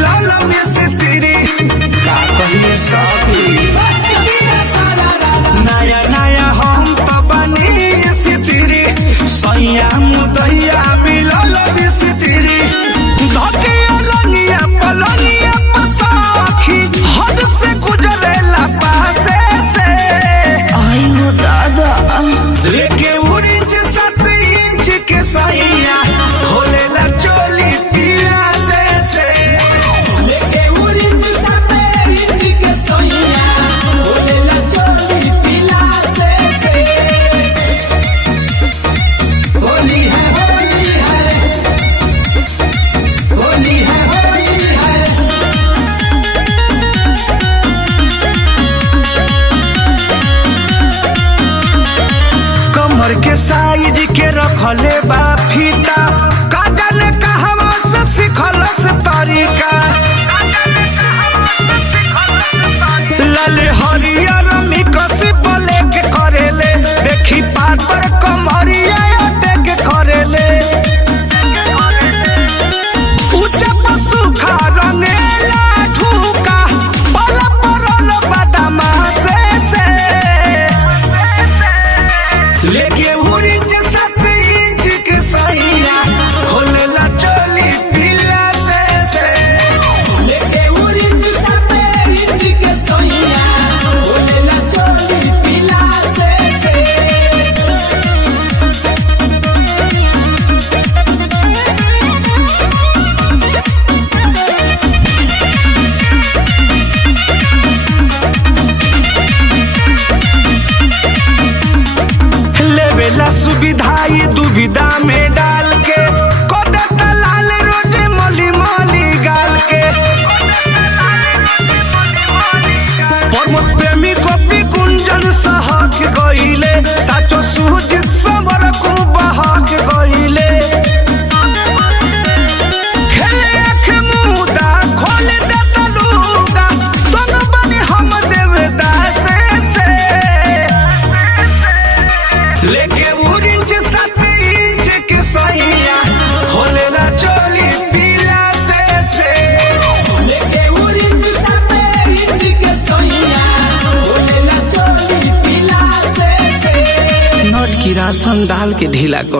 मिलल मिस्त्री का कहिए सखी। नया नया हम तो बनी सितरी सैया मुदैया मिलल मिस्त्री धकिया लंगिया पलंगिया पसाखी हद से गुजरेला पासे से। आई हो दादा लेके उरिंच 7 इंच के सैया खोलेला चोली पिया से। लेके उरिंच 7 इंच के सैया खोलेला चोली पिया से। होली है होली है होली है होली है। कमर के साइज के रखले बा फीता का जाने कहवा से सिखलस तरीका। लाले हरियर मिकस बोले के करेले देखी पातर कमरिया देख करेले ऊंचा पशु खा रंगेला ठुका पल परल बदमा से। लेके उरिंच 7 इंच के सैया खोलेला चोली पिला से। लेके उरिंच 7 इंच के सैया खोलेला चोली पिला से। लेवेला सुविधा ये दुविधा में डाल के कोदा दलाल रोजे मोली मोली गाल के। प्रमोद प्रेमी गोपी कुंजन सहक गइले साचो सुजित समर को बहक गइले। खेले आँख मुदा खोल दे तलुगा तंग बनी हम देवदास से। लेके उरिंच 7 इंच के सैया खोलेला चोली पिला से। लेके उरिंच 7 इंच के सैया खोलेला चोली पिला से। नोट की राशन डाल के ढीला कर